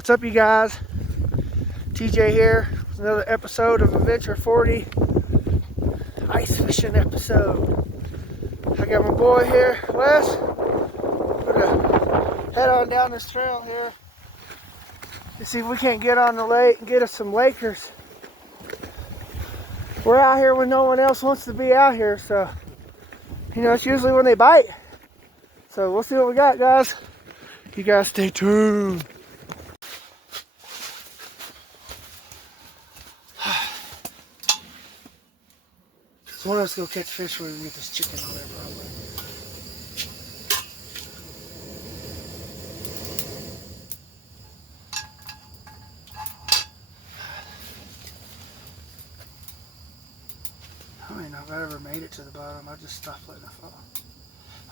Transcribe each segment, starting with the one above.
What's up, you guys? TJ here with another episode of Adventure 40 ice fishing episode. I got my boy here, Wes. We're gonna head on down this trail here to see if we can't get on the lake and get us some Lakers. We're out here when no one else wants to be out here, so you know it's usually when they bite. So we'll see what we got, guys. You guys stay tuned. So one of us go catch fish where we can get this chicken on there probably. I don't even know if I ever made it to the bottom. I just stopped letting it fall.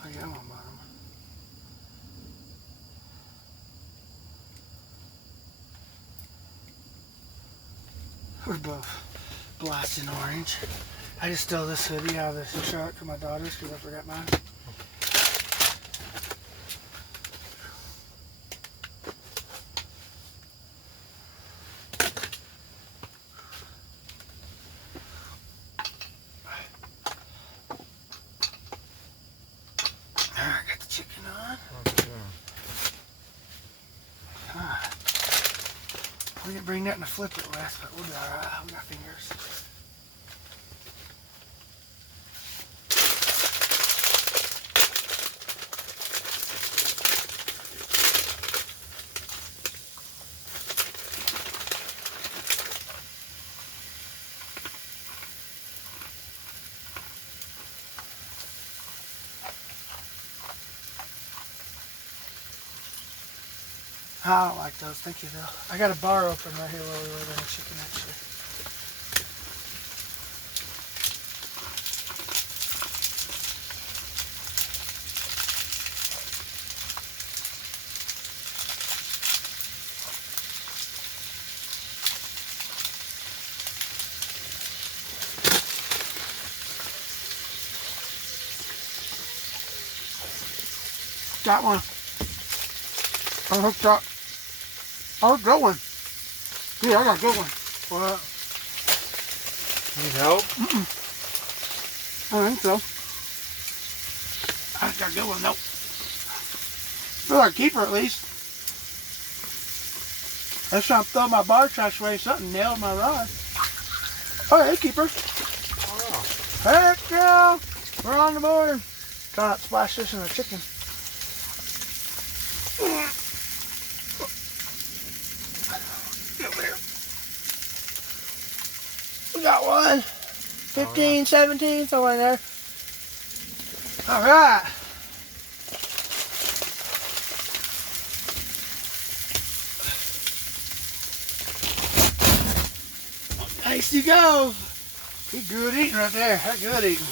Oh yeah, I'm on bottom. We're both blasting orange. I just stole this hoodie out of this truck for my daughters because I forgot mine. Alright, got the chicken on. Alright. We didn't bring nothing to flip it with, but we'll be alright. We got fingers. I don't like those, thank you though. I got a bar open right here while we were there chicken actually. Got one. I hooked up. Oh, good one. Yeah, I got a good one. What? Need help? I think so. I got a good one, nope. Feel like a keeper at least. Let's try to throw my bar trash away. Something nailed my rod. Oh, hey, keeper. Oh. Heck yeah. We're on the board. Try not to splash this in the chicken. We got one. 15, 17, somewhere in there. All right. Nice you go. He's good eating right there. That's good eating.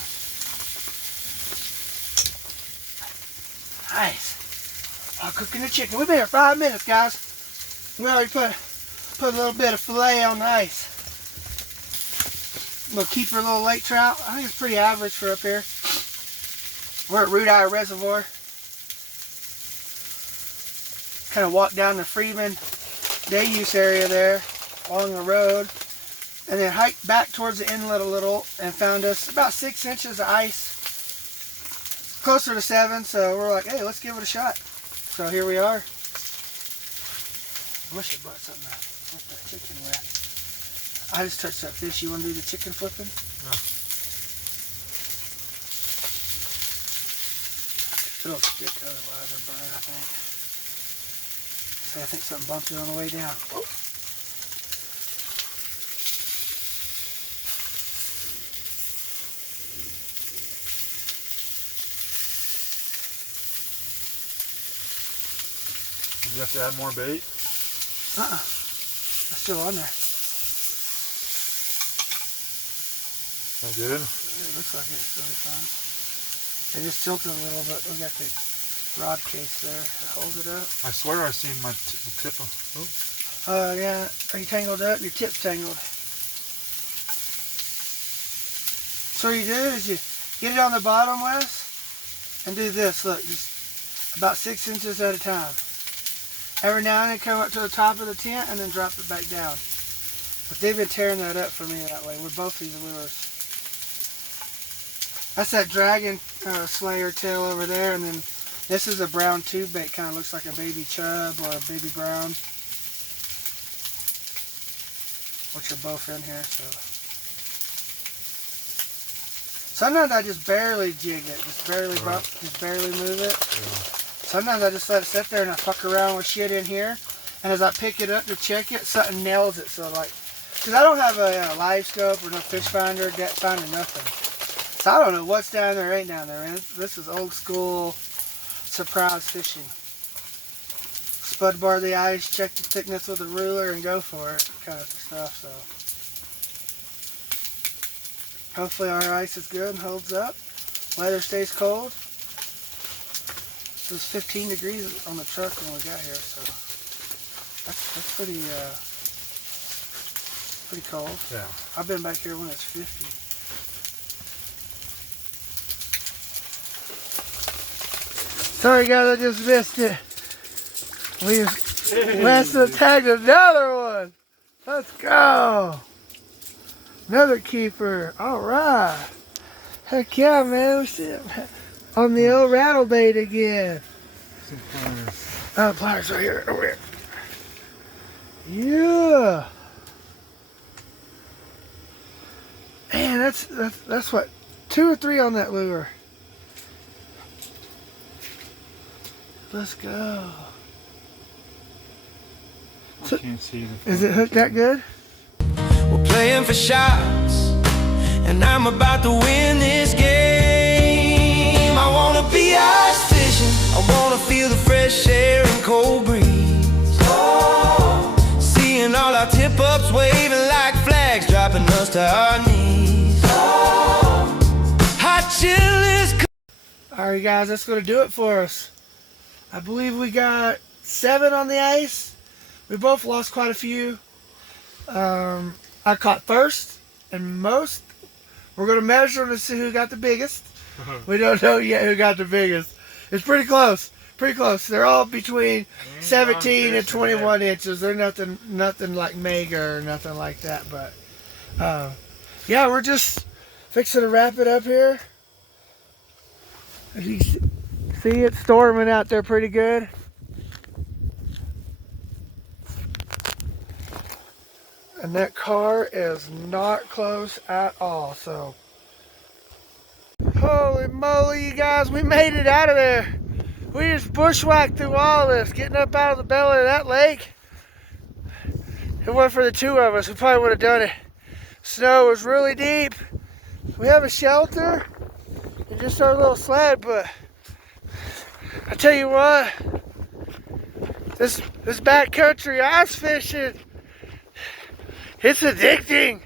Nice. I'm cooking the chicken. We've been here 5 minutes, guys. We already put a little bit of filet on the ice. Little keeper, little lake trout. I think it's pretty average for up here. We're at Root Eye Reservoir. Kind of walked down the Freeman day use area there along the road, and then hiked back towards the inlet a little and found us about 6 inches of ice. Closer to 7, so we're like, hey, let's give it a shot. So here we are. I wish I brought something to flip that chicken with. I just touched that fish. You want to do the chicken flipping? No. It'll stick otherwise or burn, I think. See, I think something bumped it on the way down. Oh. Did you have to add more bait? It's still on there. That good? It looks like it's really fine. It just tilted a little, but we got the rod case there to hold it up. I swear I seen my the tip of. Oh. Yeah. Are you tangled up? Your tip's tangled. So what you do is you get it on the bottom, Wes, and do this. Look, just about 6 inches at a time. Every now and then come up to the top of the tent and then drop it back down. But they've been tearing that up for me that way with both these lures. That's that dragon slayer tail over there, and then this is a brown tube bait, kind of looks like a baby chub or a baby brown, which are both in here. So sometimes I just barely jig it, just barely bump, just barely move it. Sometimes I just let it sit there and I fuck around with shit in here, and as I pick it up to check it, something nails it. So like, because I don't have a live scope or no fish finder, depth finder, nothing. So I don't know what's down there, ain't down there. Man. This is old school surprise fishing. Spud bar the ice, check the thickness with a ruler, and go for it, kind of stuff. So hopefully our ice is good and holds up. Weather stays cold. It was 15 degrees on the truck when we got here, so that's pretty cold. Yeah. I've been back here when it's 50. Sorry guys, I just missed it. Wes tagged another one. Let's go. Another keeper. All right. Heck yeah, man. We're sitting on the old rattle bait again. Oh, pliers right here. Over here. Yeah. Man, that's what, 2 or 3 on that lure. Let's go. I can't see it. Is it hooked that good? We're playing for shots, and I'm about to win this game. I wanna be ice fishing, I wanna feel the fresh air and cold breeze. Oh, seeing all our tip-ups waving like flags, dropping us to our knees. Oh, hot chill is. Alright guys, that's gonna do it for us. I believe we got 7 on the ice. We both lost quite a few. I caught first and most. We're going to measure them to see who got the biggest. We don't know yet who got the biggest. It's pretty close. Pretty close. They're all between 17 and 21 inches. They're nothing like mega or nothing like that. But yeah, we're just fixing to wrap it up here. As you see, it's storming out there pretty good. And that car is not close at all, so. Holy moly, you guys, we made it out of there. We just bushwhacked through all this, getting up out of the belly of that lake. If it wasn't for the 2 of us, we probably would have done it. Snow was really deep. We have a shelter and just our little sled, but I tell you what, this backcountry ice fishing, it's addicting.